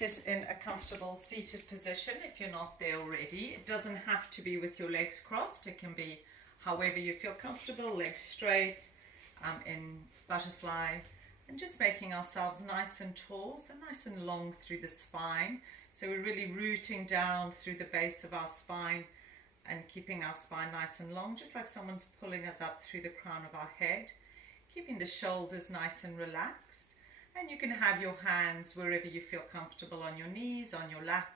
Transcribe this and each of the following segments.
sit in a comfortable seated position if you're not there already. It doesn't have to be with your legs crossed. It can be however you feel comfortable, legs straight, in butterfly, and just making ourselves nice and tall, so nice and long through the spine. So we're really rooting down through the base of our spine and keeping our spine nice and long, just like someone's pulling us up through the crown of our head, keeping the shoulders nice and relaxed. And you can have your hands wherever you feel comfortable, on your knees, on your lap.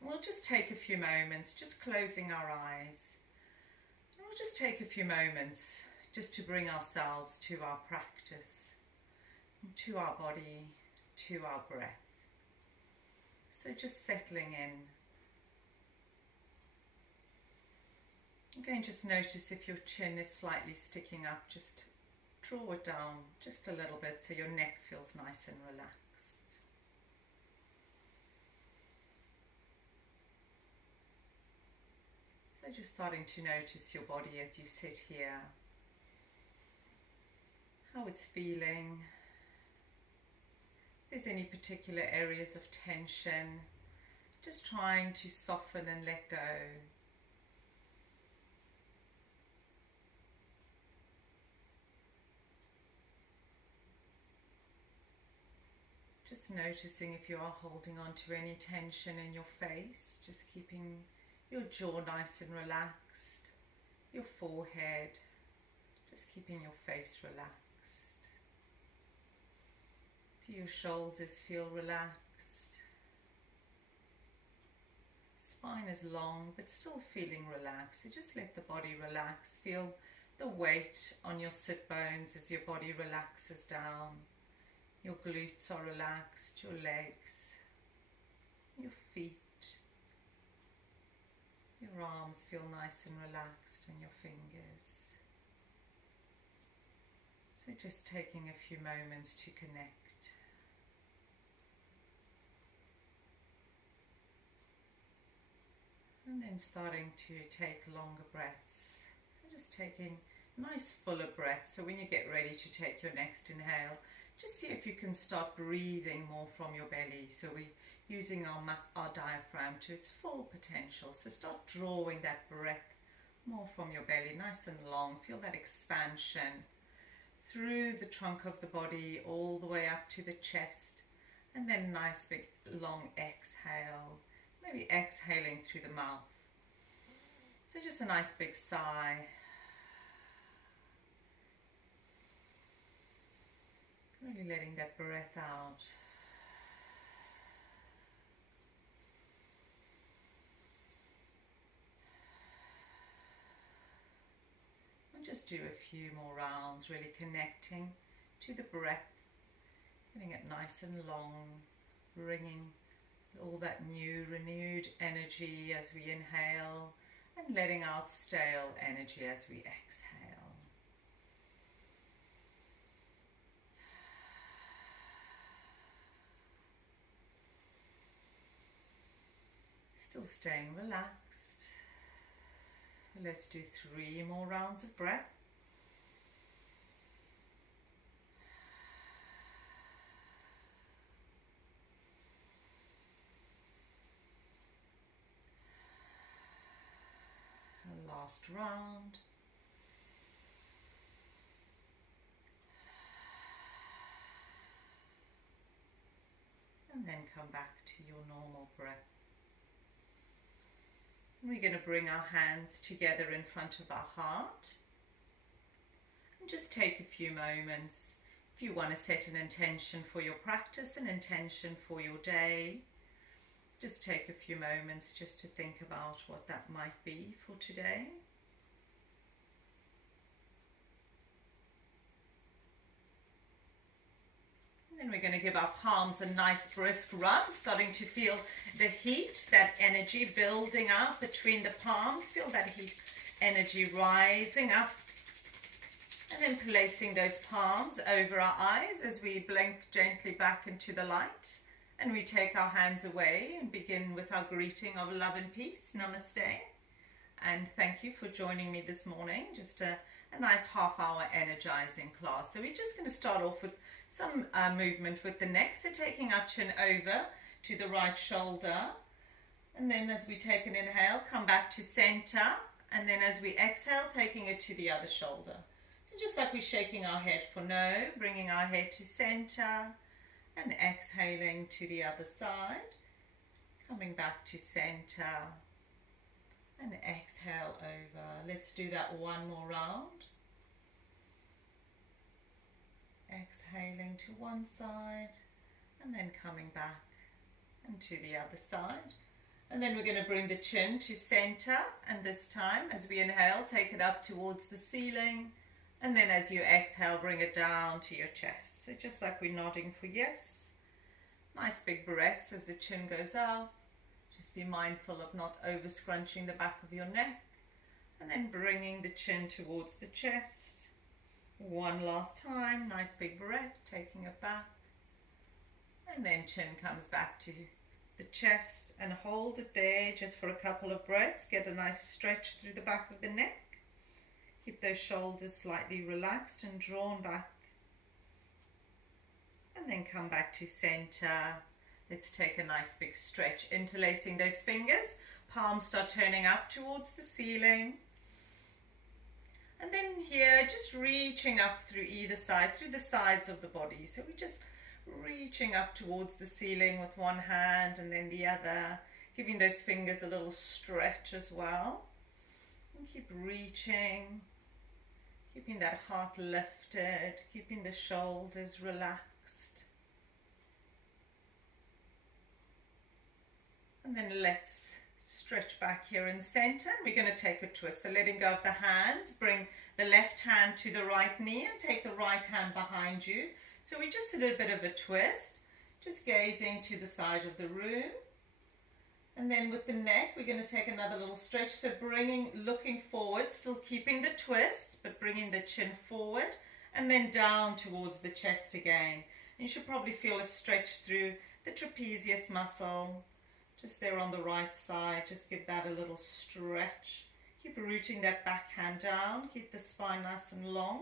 And we'll just take a few moments, just closing our eyes. And we'll just take a few moments just to bring ourselves to our practice, to our body, to our breath. So just settling in. Again, just notice if your chin is slightly sticking up, just draw it down just a little bit so your neck feels nice and relaxed. So just starting to notice your body as you sit here, how it's feeling. If there's any particular areas of tension, just trying to soften and let go. Just noticing if you are holding on to any tension in your face, just keeping your jaw nice and relaxed, your forehead, just keeping your face relaxed. Do your shoulders feel relaxed? Spine is long but still feeling relaxed, so just let the body relax. Feel the weight on your sit bones as your body relaxes down. Your glutes are relaxed, your legs, your feet, your arms feel nice and relaxed, and your fingers. So just taking a few moments to connect. And then starting to take longer breaths. So just taking nice fuller breaths. So when you get ready to take your next inhale, just see if you can start breathing more from your belly. So we're using our diaphragm to its full potential. So start drawing that breath more from your belly, nice and long. Feel that expansion through the trunk of the body, all the way up to the chest. And then nice big long exhale, maybe exhaling through the mouth. So just a nice big sigh. Really letting that breath out. And just do a few more rounds, really connecting to the breath, getting it nice and long, bringing all that new, renewed energy as we inhale and letting out stale energy as we exhale. Still staying relaxed. Let's do 3 more rounds of breath. Last round. And then come back to your normal breath. We're going to bring our hands together in front of our heart and just take a few moments. If you want to set an intention for your practice, an intention for your day, just take a few moments just to think about what that might be for today. And then we're going to give our palms a nice brisk rub, starting to feel the heat, that energy building up between the palms. Feel that heat energy rising up. And then placing those palms over our eyes as we blink gently back into the light. And we take our hands away and begin with our greeting of love and peace. Namaste. And thank you for joining me this morning. Just a nice half-hour energizing class. So we're just going to start off with some movement with the neck. So taking our chin over to the right shoulder. And then as we take an inhale, come back to center. And then as we exhale, taking it to the other shoulder. So just like we're shaking our head for no, bringing our head to center and exhaling to the other side. Coming back to center and exhale over. Let's do that one more round. Exhaling to one side and then coming back and to the other side. And then we're going to bring the chin to center, and this time as we inhale, take it up towards the ceiling, and then as you exhale, bring it down to your chest. So just like we're nodding for yes. Nice big breaths as the chin goes out. Just be mindful of not over scrunching the back of your neck, and then bringing the chin towards the chest. One last time, nice big breath, taking it back, and then chin comes back to the chest, and hold it there just for a couple of breaths. Get a nice stretch through the back of the neck. Keep those shoulders slightly relaxed and drawn back. And then come back to center. Let's take a nice big stretch, interlacing those fingers. Palms start turning up towards the ceiling. And then here, just reaching up through either side, through the sides of the body. So we just reaching up towards the ceiling with one hand and then the other, giving those fingers a little stretch as well. And keep reaching, keeping that heart lifted, keeping the shoulders relaxed. And then let's stretch back here in center. We're going to take a twist. So letting go of the hands, bring the left hand to the right knee and take the right hand behind you. So we just did a bit of a twist, just gazing to the side of the room. And then with the neck, we're going to take another little stretch. So looking forward, still keeping the twist, but bringing the chin forward and then down towards the chest again. And you should probably feel a stretch through the trapezius muscle, just there on the right side. Just give that a little stretch. Keep rooting that back hand down. Keep the spine nice and long.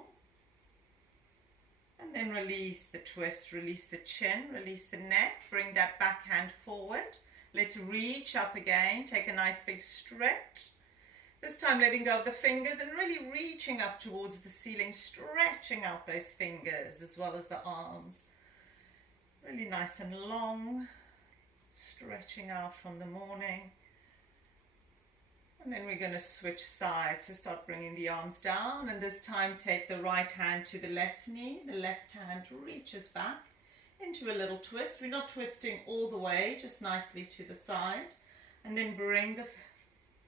And then release the twist, release the chin, release the neck, bring that back hand forward. Let's reach up again, take a nice big stretch. This time letting go of the fingers and really reaching up towards the ceiling, stretching out those fingers as well as the arms. Really nice and long, stretching out from the morning. And then we're going to switch sides. So start bringing the arms down, and this time take the right hand to the left knee. The left hand reaches back into a little twist. We're not twisting all the way, just nicely to the side. And then bring the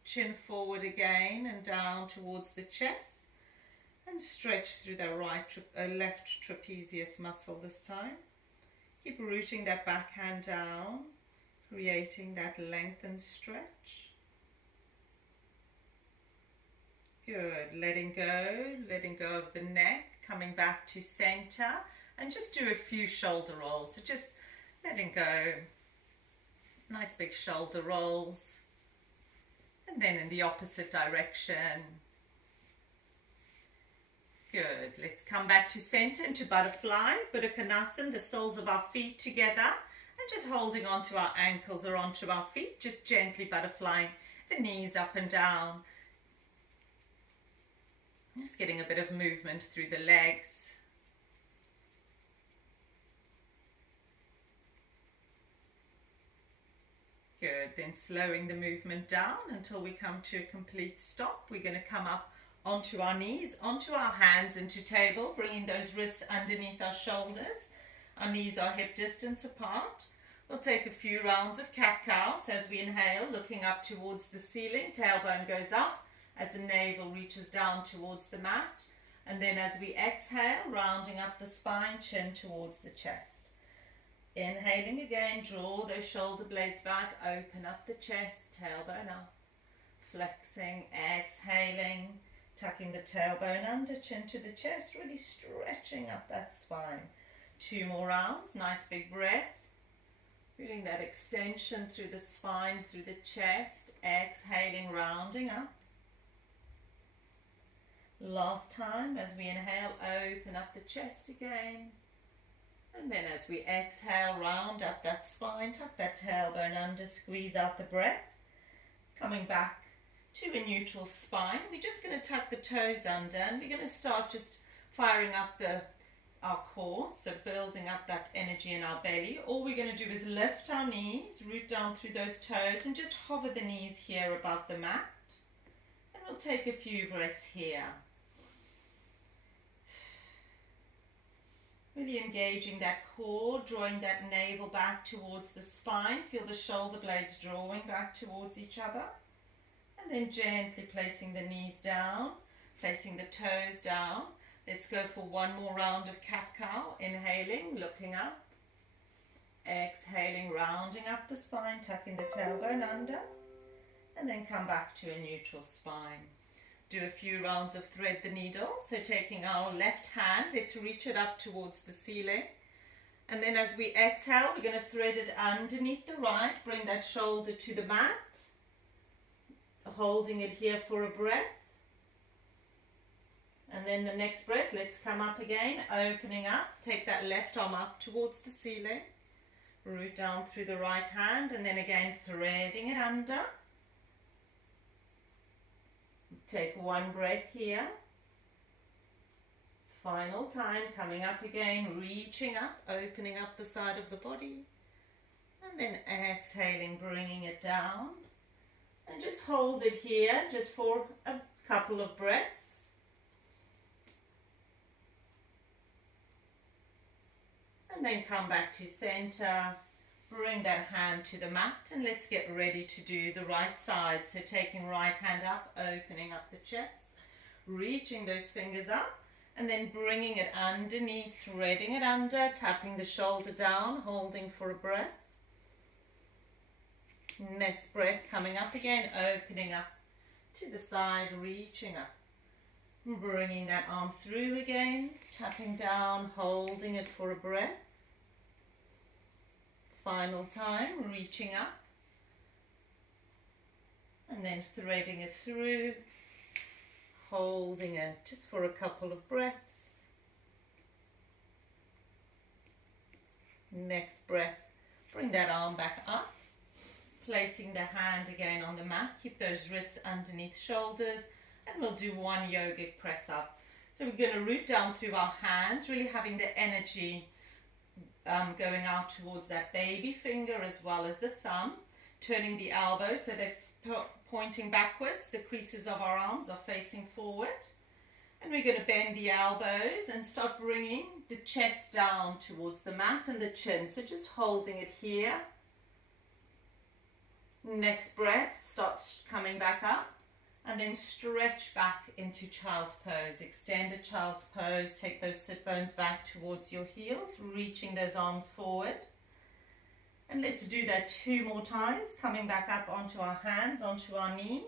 chin forward again and down towards the chest. And stretch through the left trapezius muscle this time. Keep rooting that back hand down, creating that lengthened stretch. Good, letting go of the neck, coming back to center, and just do a few shoulder rolls. So just letting go, nice big shoulder rolls, and then in the opposite direction. Good, let's come back to center into butterfly, Buddha Konasana, the soles of our feet together, and just holding onto our ankles or onto our feet, just gently butterflying the knees up and down. Just getting a bit of movement through the legs. Good, then slowing the movement down until we come to a complete stop. We're going to come up onto our knees, onto our hands into table, bringing those wrists underneath our shoulders. Our knees are hip distance apart. We'll take a few rounds of cat-cow. So as we inhale, looking up towards the ceiling, tailbone goes up as the navel reaches down towards the mat. And then as we exhale, rounding up the spine, chin towards the chest. Inhaling again, draw those shoulder blades back, open up the chest, tailbone up. Flexing, exhaling, tucking the tailbone under, chin to the chest, really stretching up that spine. 2 more rounds, nice big breath. Feeling that extension through the spine, through the chest, exhaling, rounding up. Last time, as we inhale, open up the chest again. And then as we exhale, round up that spine, tuck that tailbone under, squeeze out the breath. Coming back to a neutral spine. We're just going to tuck the toes under and we're going to start just firing up our core, so building up that energy in our belly. All we're going to do is lift our knees, root down through those toes and just hover the knees here above the mat. And we'll take a few breaths here. Really engaging that core, drawing that navel back towards the spine. Feel the shoulder blades drawing back towards each other. And then gently placing the knees down, placing the toes down. Let's go for one more round of cat-cow. Inhaling, looking up. Exhaling, rounding up the spine, tucking the tailbone under. And then come back to a neutral spine. Do a few rounds of thread the needle. So taking our left hand, let's reach it up towards the ceiling. And then as we exhale, we're going to thread it underneath the right. Bring that shoulder to the mat. Holding it here for a breath. And then the next breath, let's come up again, opening up. Take that left arm up towards the ceiling. Root down through the right hand and then again threading it under. Take one breath here. Final time, coming up again, reaching up, opening up the side of the body. And then exhaling, bringing it down. And just hold it here just for a couple of breaths. And then come back to center. Bring that hand to the mat and let's get ready to do the right side. So taking right hand up, opening up the chest, reaching those fingers up and then bringing it underneath, threading it under, tapping the shoulder down, holding for a breath. Next breath, coming up again, opening up to the side, reaching up. Bringing that arm through again, tapping down, holding it for a breath. Final time, reaching up. And then threading it through, holding it just for a couple of breaths. Next breath, bring that arm back up. Placing the hand again on the mat, keep those wrists underneath shoulders, and we'll do one yogic press up. So we're going to root down through our hands, really having the energy going out towards that baby finger as well as the thumb, turning the elbows so they're pointing backwards, the creases of our arms are facing forward. And we're going to bend the elbows and start bringing the chest down towards the mat and the chin, so just holding it here. Next breath, start coming back up and then stretch back into child's pose. Extend a child's pose, take those sit bones back towards your heels, reaching those arms forward. And let's do that 2 more times, coming back up onto our hands, onto our knees.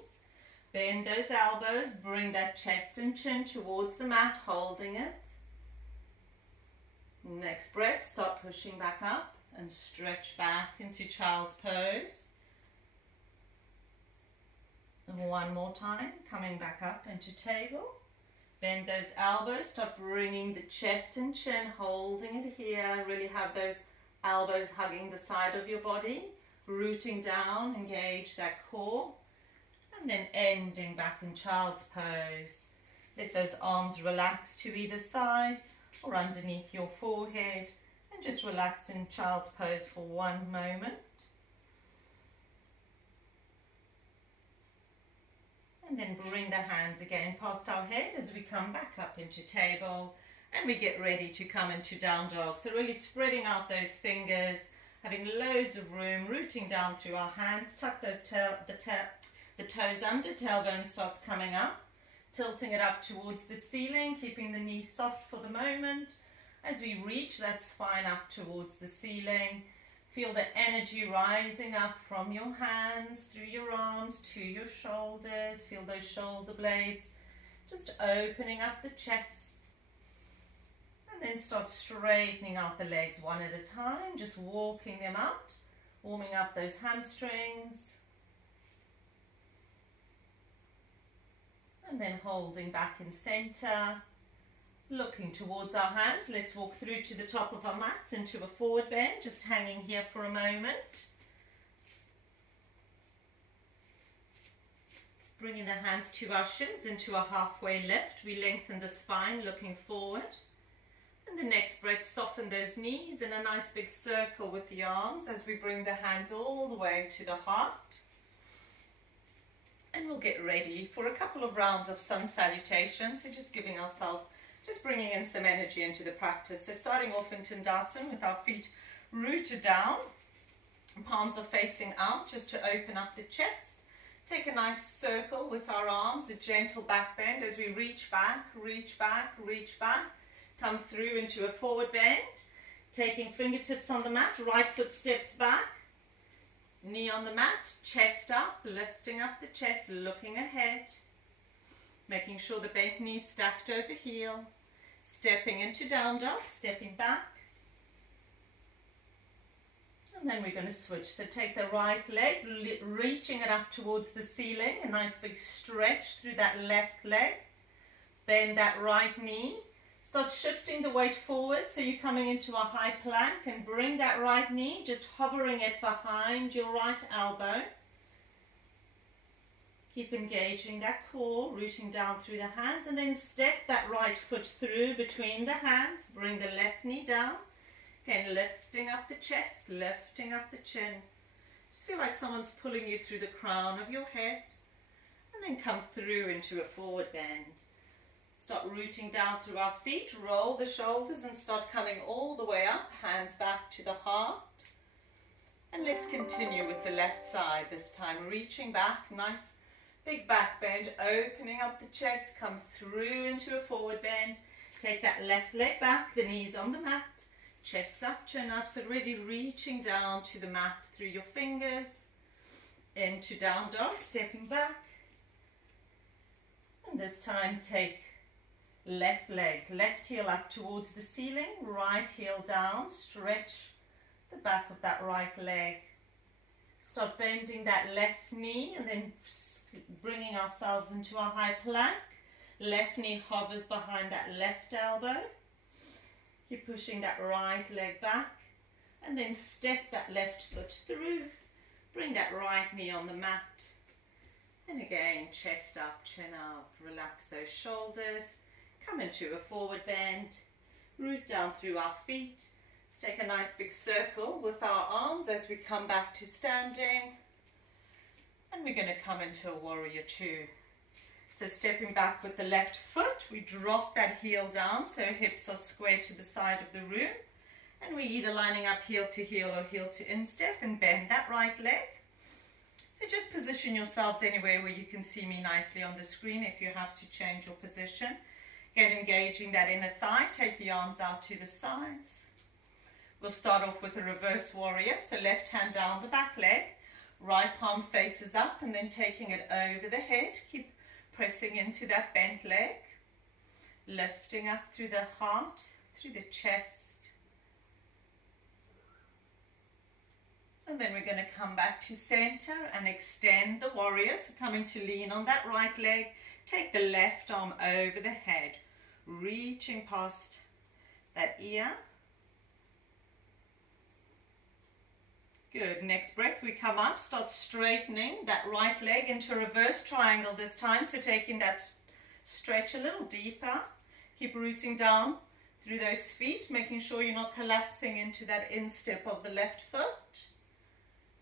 Bend those elbows, bring that chest and chin towards the mat, holding it. Next breath, start pushing back up and stretch back into child's pose. And one more time, coming back up into table. Bend those elbows, start bringing the chest and chin, holding it here. Really have those elbows hugging the side of your body. Rooting down, engage that core. And then ending back in child's pose. Let those arms relax to either side or underneath your forehead. And just relax in child's pose for one moment. And then bring the hands again past our head as we come back up into table and we get ready to come into down dog. So really spreading out those fingers, having loads of room, rooting down through our hands, tuck those the toes under, tailbone starts coming up, tilting it up towards the ceiling, keeping the knees soft for the moment. As we reach that spine up towards the ceiling, feel the energy rising up from your hands, through your arms, to your shoulders. Feel those shoulder blades just opening up the chest. And then start straightening out the legs one at a time, just walking them out, warming up those hamstrings. And then holding back in center, Looking towards our hands, let's walk through to the top of our mats into a forward bend, just hanging here for a moment. Bringing the hands to our shins into a halfway lift. We lengthen the spine, looking forward. And the next breath, soften those knees in a nice big circle with the arms as we bring the hands all the way to the heart. And we'll get ready for a couple of rounds of sun salutations. So just giving ourselves, just bringing in some energy into the practice. So starting off in Tandasana with our feet rooted down. Palms are facing out just to open up the chest. Take a nice circle with our arms, a gentle back bend as we reach back, reach back, reach back. Come through into a forward bend. Taking fingertips on the mat, right foot steps back. Knee on the mat, chest up, lifting up the chest, looking ahead. Making sure the bent knee stacked over heel. Stepping into down dog, stepping back. And then we're going to switch. So take the right leg, reaching it up towards the ceiling. A nice big stretch through that left leg. Bend that right knee. Start shifting the weight forward. So you're coming into a high plank and bring that right knee, just hovering it behind your right elbow. Keep engaging that core, rooting down through the hands. And then step that right foot through between the hands. Bring the left knee down. Again, lifting up the chest, lifting up the chin. Just feel like someone's pulling you through the crown of your head. And then come through into a forward bend. Start rooting down through our feet. Roll the shoulders and start coming all the way up. Hands back to the heart. And let's continue with the left side this time. Reaching back, nice big back bend. Opening up the chest. Come through into a forward bend. Take that left leg back, the knees on the mat. Chest up, chin up, so really reaching down to the mat through your fingers. Into down dog, stepping back. And this time take left leg, left heel up towards the ceiling, right heel down, stretch the back of that right leg. Start bending that left knee and then bringing ourselves into a high plank. Left knee hovers behind that left elbow. Keep pushing that right leg back and then step that left foot through. Bring that right knee on the mat. And again, chest up, chin up. Relax those shoulders. Come into a forward bend. Root down through our feet. Let's take a nice big circle with our arms as we come back to standing. And we're going to come into a warrior two. So stepping back with the left foot, we drop that heel down so hips are square to the side of the room. And we're either lining up heel to heel or heel to instep and bend that right leg. So just position yourselves anywhere where you can see me nicely on the screen if you have to change your position. Get engaging that inner thigh, take the arms out to the sides. We'll start off with a reverse warrior, so left hand down the back leg, right palm faces up and then taking it over the head. Keep pressing into that bent leg, lifting up through the heart, through the chest. And then we're going to come back to center and extend the warrior. So coming to lean on that right leg, take the left arm over the head, reaching past that ear. Good. Next breath, we come up, start straightening that right leg into a reverse triangle this time. So taking that stretch a little deeper. Keep rooting down through those feet, making sure you're not collapsing into that instep of the left foot.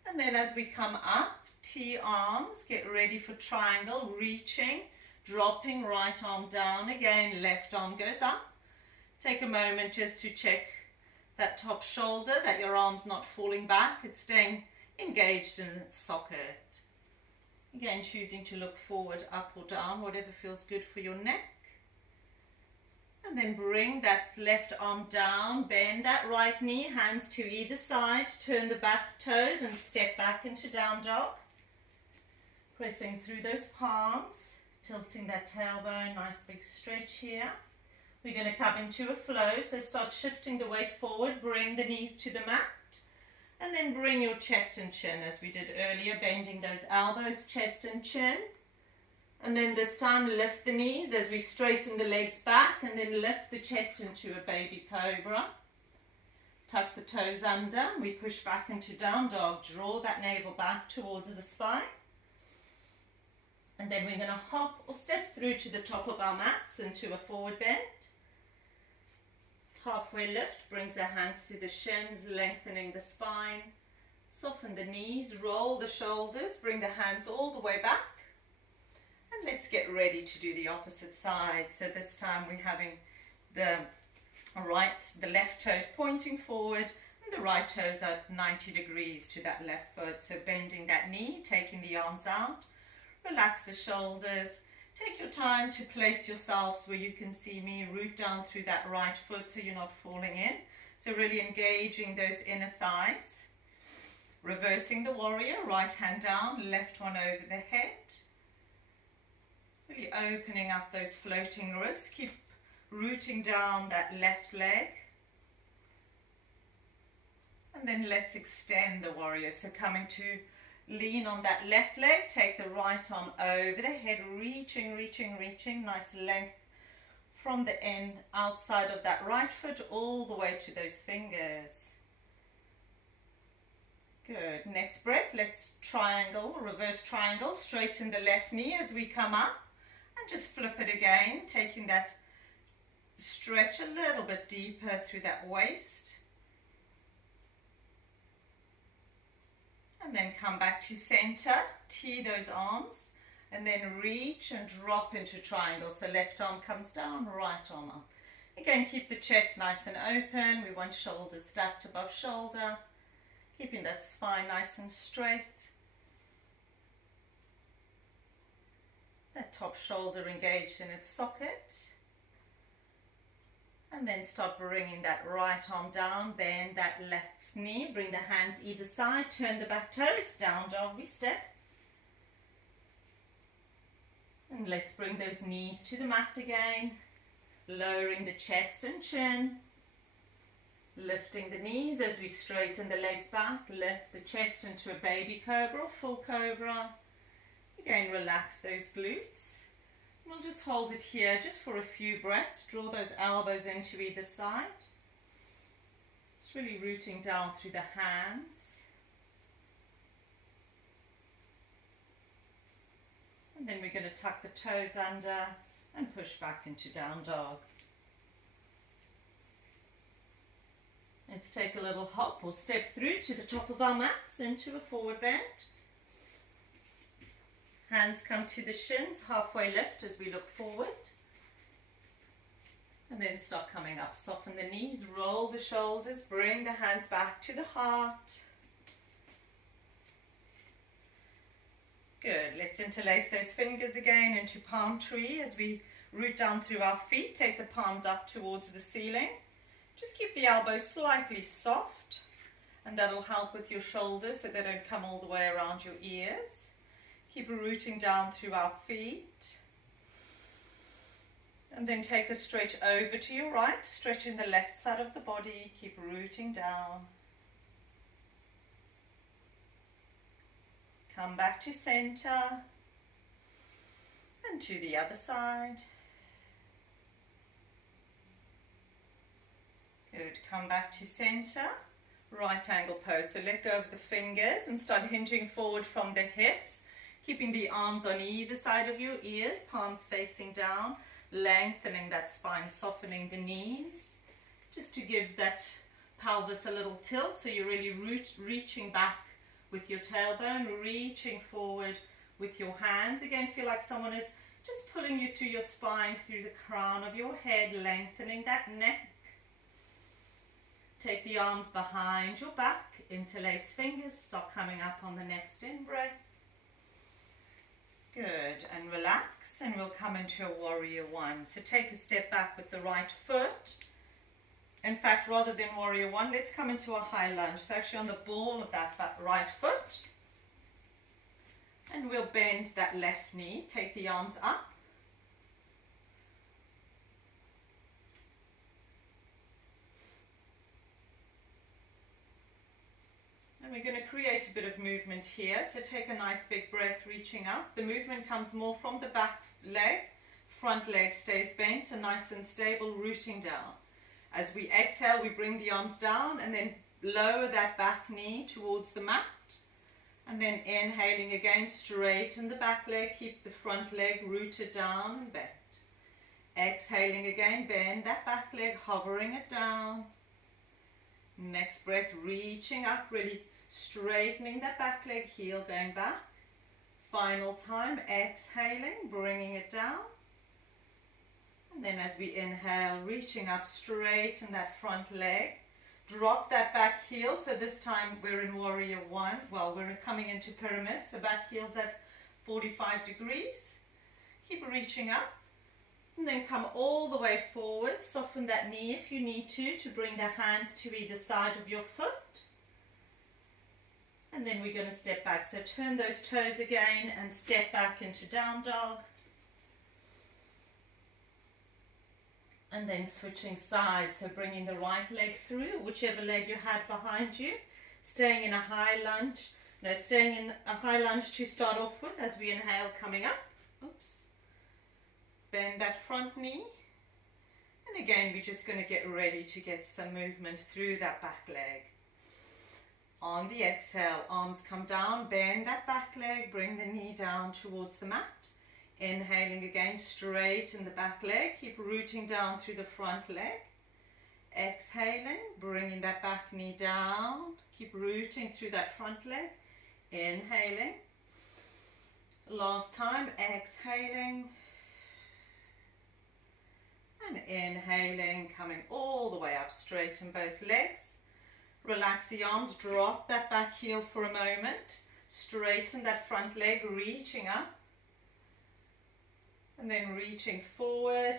And then as we come up, T arms, get ready for triangle, reaching, dropping, right arm down. Again, left arm goes up. Take a moment just to check that top shoulder, that your arm's not falling back, it's staying engaged in its socket. Again, choosing to look forward, up or down, whatever feels good for your neck. And then bring that left arm down, bend that right knee, hands to either side, turn the back toes and step back into down dog. Pressing through those palms, tilting that tailbone, nice big stretch here. We're going to come into a flow, so start shifting the weight forward, bring the knees to the mat, and then bring your chest and chin as we did earlier, bending those elbows, chest and chin. And then this time lift the knees as we straighten the legs back, and then lift the chest into a baby cobra. Tuck the toes under, we push back into down dog, draw that navel back towards the spine. And then we're going to hop or step through to the top of our mats into a forward bend. Halfway lift brings the hands to the shins, lengthening the spine. Soften the knees, roll the shoulders, bring the hands all the way back. And let's get ready to do the opposite side. So this time we're having the left toes pointing forward and the right toes at 90 degrees to that left foot. So bending that knee, taking the arms out, relax the shoulders. Take your time to place yourselves where you can see me, root down through that right foot so you're not falling in. So really engaging those inner thighs. Reversing the warrior, right hand down, left one over the head. Really opening up those floating ribs. Keep rooting down that left leg. And then let's extend the warrior. So coming to lean on that left leg, take the right arm over the head, reaching, nice length from the end outside of that right foot all the way to those fingers. Good. Next breath, let's triangle, reverse triangle, straighten the left knee as we come up and just flip it again, taking that stretch a little bit deeper through that waist. And then come back to center, tee those arms, and then reach and drop into triangle. So left arm comes down, right arm up. Again, keep the chest nice and open. We want shoulders stacked above shoulder, keeping that spine nice and straight. That top shoulder engaged in its socket. And then start bringing that right arm down, bend that left knee, bring the hands either side, turn the back toes, down dog we step. And let's bring those knees to the mat again, lowering the chest and chin, lifting the knees as we straighten the legs back, lift the chest into a baby cobra or full cobra. Again, relax those glutes. We'll just hold it here just for a few breaths, draw those elbows into either side. Just really rooting down through the hands. And then we're going to tuck the toes under and push back into down dog. Let's take a little hop or step through to the top of our mats into a forward bend. Hands come to the shins, halfway lift as we look forward. And then start coming up. Soften the knees, roll the shoulders, bring the hands back to the heart. Good. Let's interlace those fingers again into palm tree as we root down through our feet. Take the palms up towards the ceiling. Just keep the elbows slightly soft, and that'll help with your shoulders so they don't come all the way around your ears. Keep rooting down through our feet. And then take a stretch over to your right, stretching the left side of the body. Keep rooting down. Come back to center. And to the other side. Good. Come back to center. Right angle pose. So let go of the fingers and start hinging forward from the hips. Keeping the arms on either side of your ears, palms facing down, lengthening that spine, softening the knees, just to give that pelvis a little tilt. So you're really reaching back with your tailbone, reaching forward with your hands. Again, feel like someone is just pulling you through your spine, through the crown of your head, lengthening that neck. Take the arms behind your back, interlace fingers, start coming up on the next in-breath. Good, and relax, and we'll come into a warrior one. So take a step back with the right foot. In fact, rather than warrior one, let's come into a high lunge. So actually on the ball of that right foot. And we'll bend that left knee, take the arms up. And we're going to create a bit of movement here. So take a nice big breath, reaching up. The movement comes more from the back leg. Front leg stays bent and nice and stable, rooting down. As we exhale, we bring the arms down and then lower that back knee towards the mat. And then inhaling again, straighten the back leg, keep the front leg rooted down and bent. Exhaling again, bend that back leg, hovering it down. Next breath, reaching up, really straightening that back leg, heel going back. Final time, exhaling, bringing it down. And then as we inhale, reaching up, straighten that front leg. Drop that back heel. So this time we're in warrior one. Well, we're coming into pyramid. So back heel's at 45 degrees. Keep reaching up. And then come all the way forward. Soften that knee if you need to bring the hands to either side of your foot. And then we're going to step back. So turn those toes again and step back into down dog. And then switching sides, so bringing the right leg through, whichever leg you had behind you. Staying in a high lunge. No, staying in a high lunge to start off with as we inhale, coming up. Oops. Bend that front knee. And again, we're just going to get ready to get some movement through that back leg. On the exhale, arms come down, bend that back leg, bring the knee down towards the mat. Inhaling again, straighten the back leg, keep rooting down through the front leg. Exhaling, bringing that back knee down, keep rooting through that front leg. Inhaling. Last time, exhaling. And inhaling, coming all the way up, straighten both legs. Relax the arms, drop that back heel for a moment. Straighten that front leg, reaching up. And then reaching forward,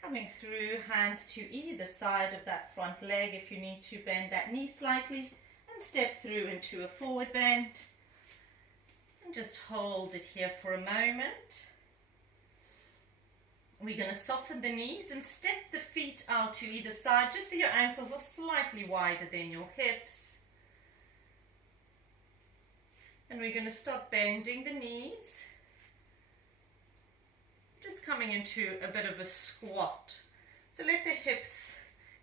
coming through, hands to either side of that front leg if you need to bend that knee slightly, and step through into a forward bend. And just hold it here for a moment. We're going to soften the knees and step the feet out to either side, just so your ankles are slightly wider than your hips. And we're going to start bending the knees. Just coming into a bit of a squat. So let the hips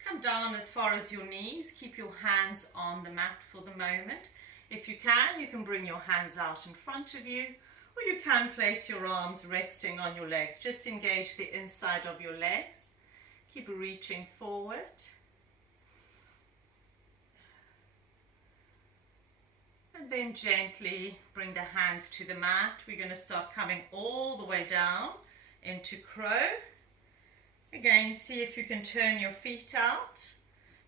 come down as far as your knees. Keep your hands on the mat for the moment. If you can bring your hands out in front of you, or you can place your arms resting on your legs. Just engage the inside of your legs. Keep reaching forward. And then gently bring the hands to the mat. We're going to start coming all the way down into crow. Again, see if you can turn your feet out.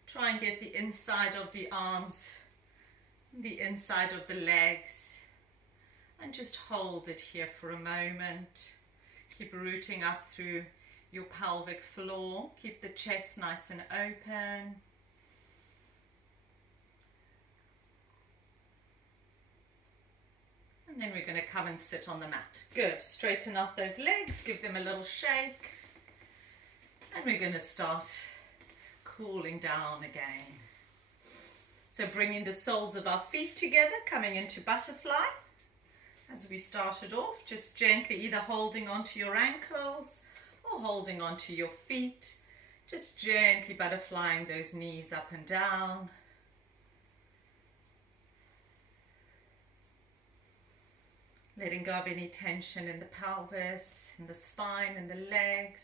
Try and get the inside of the arms, the inside of the legs, and just hold it here for a moment. Keep rooting up through your pelvic floor. Keep the chest nice and open. And then we're going to come and sit on the mat. Good. Straighten up those legs. Give them a little shake. And we're going to start cooling down again. So bringing the soles of our feet together, coming into butterfly. As we started off, just gently either holding onto your ankles or holding onto your feet. Just gently butterflying those knees up and down. Letting go of any tension in the pelvis, in the spine, and the legs.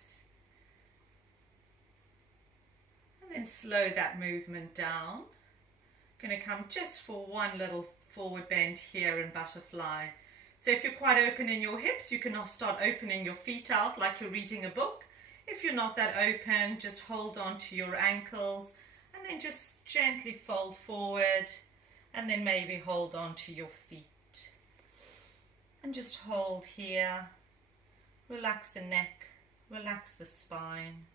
And then slow that movement down. Going to come just for one little forward bend here in butterfly. So if you're quite open in your hips, you can start opening your feet out like you're reading a book. If you're not that open, just hold on to your ankles and then just gently fold forward and then maybe hold on to your feet. And just hold here. Relax the neck, relax the spine.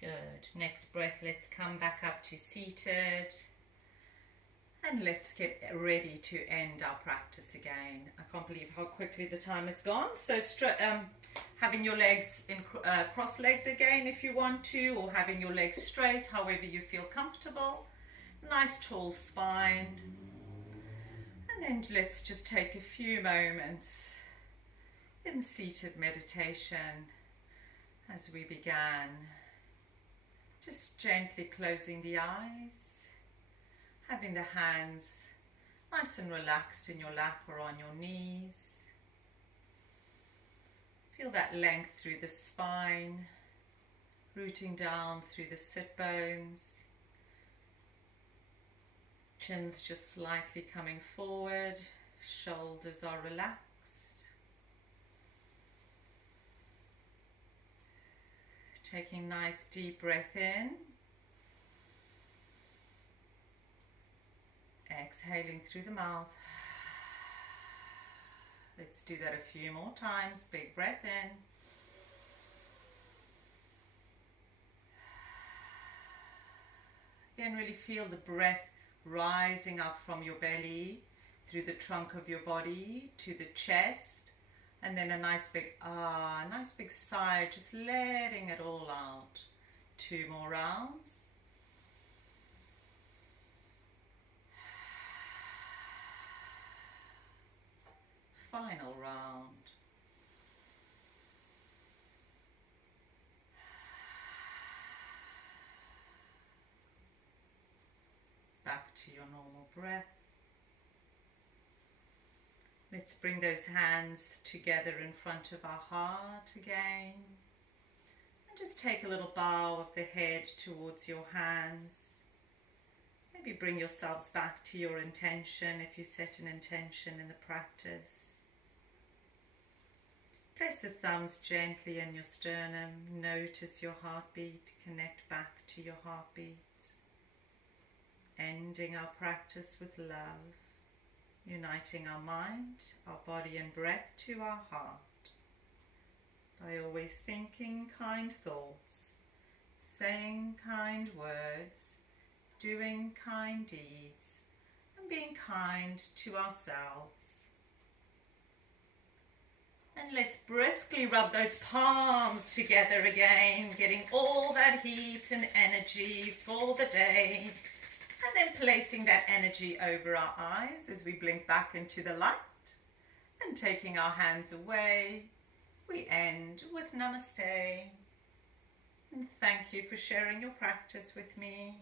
Good. Next breath, let's come back up to seated. And let's get ready to end our practice again. I can't believe how quickly the time has gone. So having your legs in cross-legged again if you want to, or having your legs straight, however you feel comfortable. Nice tall spine. And then let's just take a few moments in seated meditation as we began. Just gently closing the eyes. Having the hands nice and relaxed in your lap or on your knees. Feel that length through the spine, rooting down through the sit bones. Chin's just slightly coming forward, shoulders are relaxed. Taking nice deep breath in. Exhaling through the mouth. Let's do that a few more times. Big breath in. Again, really feel the breath rising up from your belly through the trunk of your body to the chest, and then a nice big nice big sigh, just letting it all out. 2 more rounds. Final round. Back to your normal breath. Let's bring those hands together in front of our heart again. And just take a little bow of the head towards your hands. Maybe bring yourselves back to your intention if you set an intention in the practice. Place the thumbs gently in your sternum. Notice your heartbeat. Connect back to your heartbeat. Ending our practice with love. Uniting our mind, our body and breath to our heart. By always thinking kind thoughts, saying kind words, doing kind deeds, and being kind to ourselves. And let's briskly rub those palms together again, getting all that heat and energy for the day. And then placing that energy over our eyes as we blink back into the light. And taking our hands away, we end with Namaste. And thank you for sharing your practice with me.